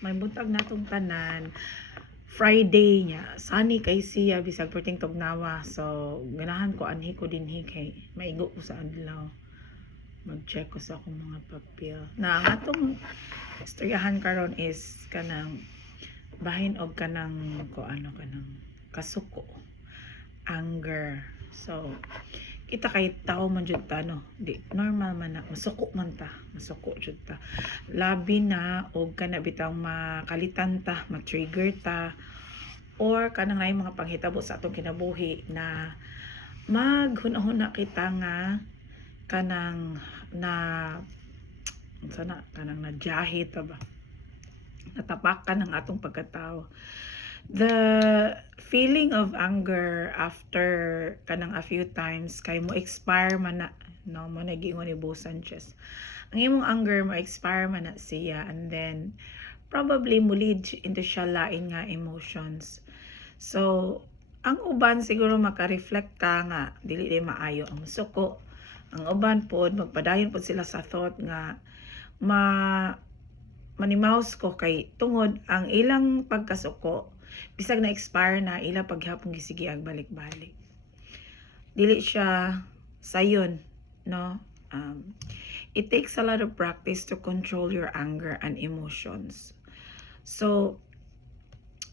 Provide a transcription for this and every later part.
may buntag natong tanan. Friday niya, sunny kay siya bisag perting tugnawa. So ganahan ko anhi ko dinhi kay maigo ko sa adlaw. Mag-check ko sa akong mga papel. Na ang atong istoryahan karon is kanang bahin og kanang kanang kasuko, anger. So kita kay tao man jud ta no, di normal man na masuko man ta, masuko jud ta, labi na og kana bitaw makalitan ta, ma-trigger ta, or kanang naay mga panghitabo sa atong kinabuhi na maghuna-huna kita nga kanang na sana kanang nadyahi ta ba, natapakan ng atong pagkatao. The feeling of anger after kanang a few times kay mo expire man na, no, mo nagingon ni Bo Sanchez, ang imong anger mo expire man na siya, and then probably mo lead into siya lain nga emotions. So ang uban siguro maka-reflect ka nga dili di maayo ang suko, ang uban pod magpadayon pod sila sa thought nga manimaus ko kay tungod ang ilang pagkasuko bisag na expire na ila paghapon gisigiag balik-balik, dili siya sayon, no. It takes a lot of practice to control your anger and emotions. So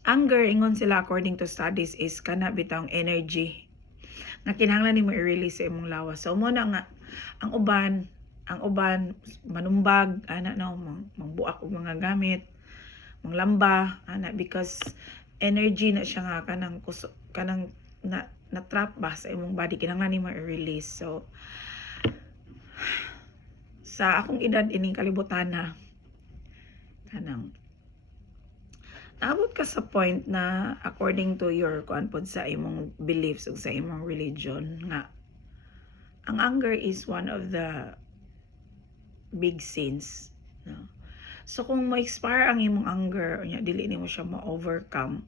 anger, ingon sila according to studies, is kana bitang energy nga kinahanglan nimo i-release sa imong lawas. So mo na nga ang uban manumbag ana no, mangbuak og mga gamit, manglamba ana, because energy na siya nga kanang na trap ba sa imong body, kinahanglan nimo i-release. So sa akong edad ining kalibutan na kanang naabot ka sa point na according to your pod sa imong beliefs ug sa imong religion nga ang anger is one of the big sins, no. So kung ma-expire ang imong anger, unya dili nimo siya ma-overcome,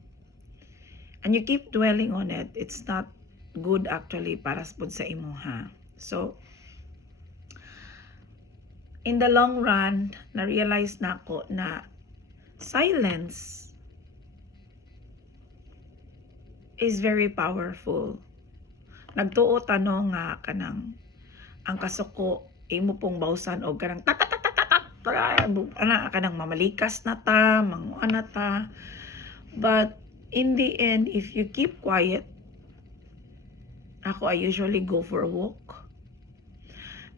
and you keep dwelling on it, it's not good actually para sa imo, ha. So in the long run, na-realize na ako na silence is very powerful. Nagtuo tanong nga kanang ang kasuko imo pong bawsan og kanang kanang mamalikas na ta, manguana ta. But in the end, if you keep quiet, I usually go for a walk.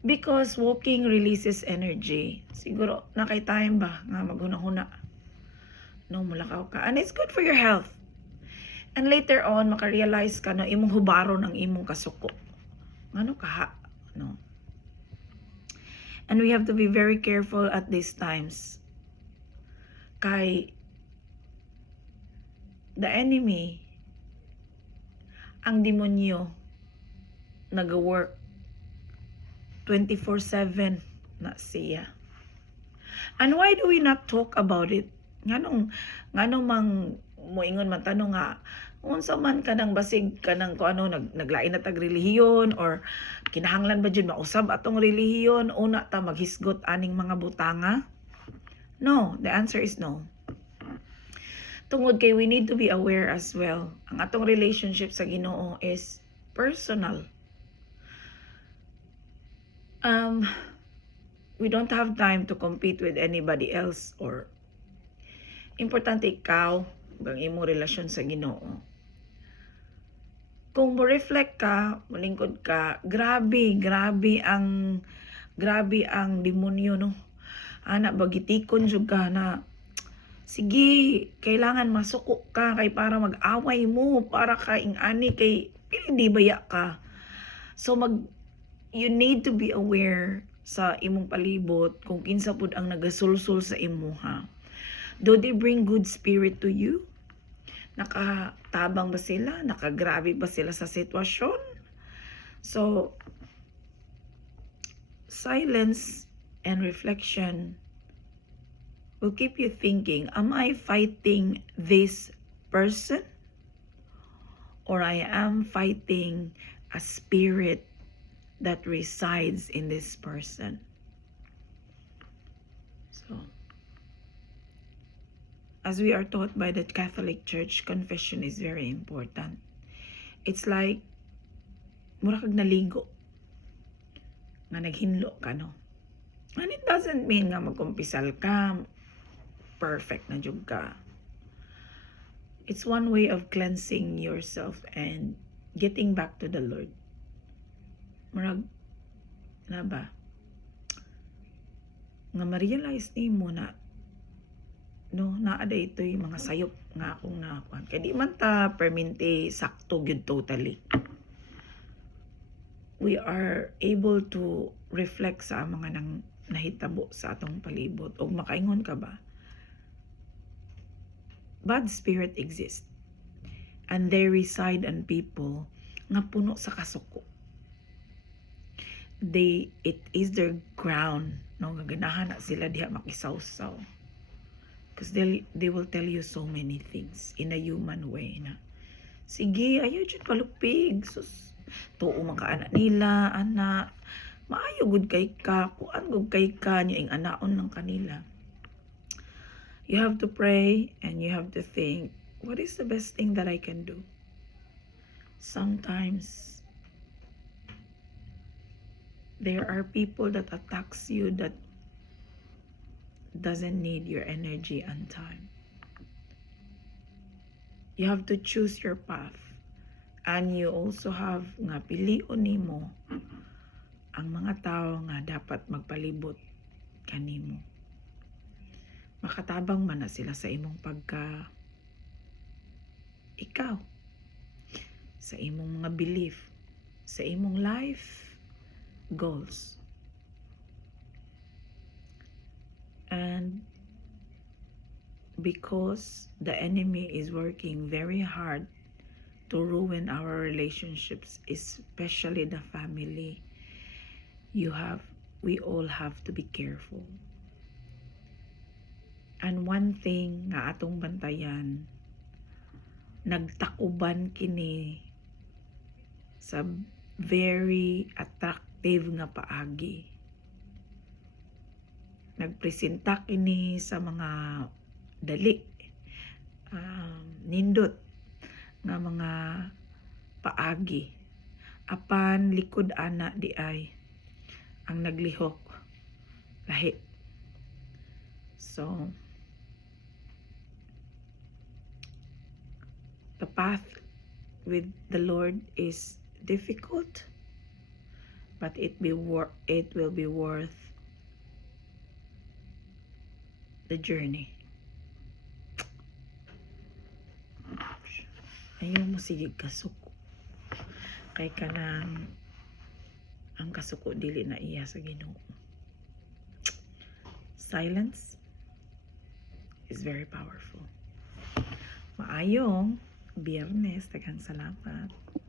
Because walking releases energy. Siguro nakay time ba nga maghuna-huna, no, mulakaw ka, and it's good for your health. And later on maka-realize ka na imong hubaron ang imong kasuko. Ngano kaha, no? And we have to be very careful at these times. Kay the enemy, ang demonyo, nag-work 24/7 na siya. And why do we not talk about it? Nganong mang moingon man tanong nga unsa man kanang basig kanang naglain na tag relihiyon, or kinahanglan ba jud mausab atong relihiyon una ta maghisgot aning mga butanga? No, the answer is no. Tungod kay we need to be aware as well. Ang atong relationship sa Ginoo is personal. We don't have time to compete with anybody else, or importante ikaw ang imong relasyon sa Ginoo. Kung mo-reflect ka, malingkod ka, grabe ang demonyo, no. Ana bagitikon jud ka na sige, kailangan masuko ka kay para mag-away mo, para ka ingani kay pili di baya ka. So you need to be aware sa imong palibot kung kinsa pud ang nagasulsul sa imo, ha. Do they bring good spirit to you? Nakatabang ba sila? Nakagrabe ba sila sa sitwasyon? So silence and reflection will keep you thinking, am I fighting this person, or I am fighting a spirit that resides in this person? So as we are taught by the Catholic Church, confession is very important. It's like mura kag naligo nga naghinlo ka, no? And it doesn't mean nga magkumpisal ka, perfect na jud ka. It's one way of cleansing yourself and getting back to the Lord. Murag na ba? Nga ma-realize nimo na no, naada ito'y mga sayop nga akong nakakuan. Kaya di man ta permente sakto gyud totally. We are able to reflect sa mga nang nahitabo sa atong palibot. O makaingon ka ba? Bad spirit exist. And they reside on people nga puno sa kasuko. It is their ground. No, nga ganahan na sila diha makisawsaw. Because they will tell you so many things in a human way na, sige, ayaw dyan palupig. Sus, tuo man ka anak nila, anak. Maayo gud kay ka, kuan gud kay ka, niya ing anaon lang kanila. You have to pray and you have to think, what is the best thing that I can do? Sometimes, there are people that attacks you that doesn't need your energy and time. You have to choose your path. And you also have nga pilion nimo ang mga tao nga dapat magpalibot kanimo. Makatabang man na sila sa imong pagka ikaw, sa imong mga belief, sa imong life goals. And because the enemy is working very hard to ruin our relationships, especially the family, we all have to be careful. And one thing nga atong bantayan, nagtakuban kini sa very attractive nga paagi. Nagpresenta kini sa mga dali, nindot nga mga paagi. Apan likod ana di ay ang naglihok lahi. So the path with the Lord is difficult, but it will be worth the journey. Ayaw mo sige kasuko. Kay kanang ang kasuko dili na iya sa Ginoo. Silence is very powerful. Maayong Biyernes, daghang salamat.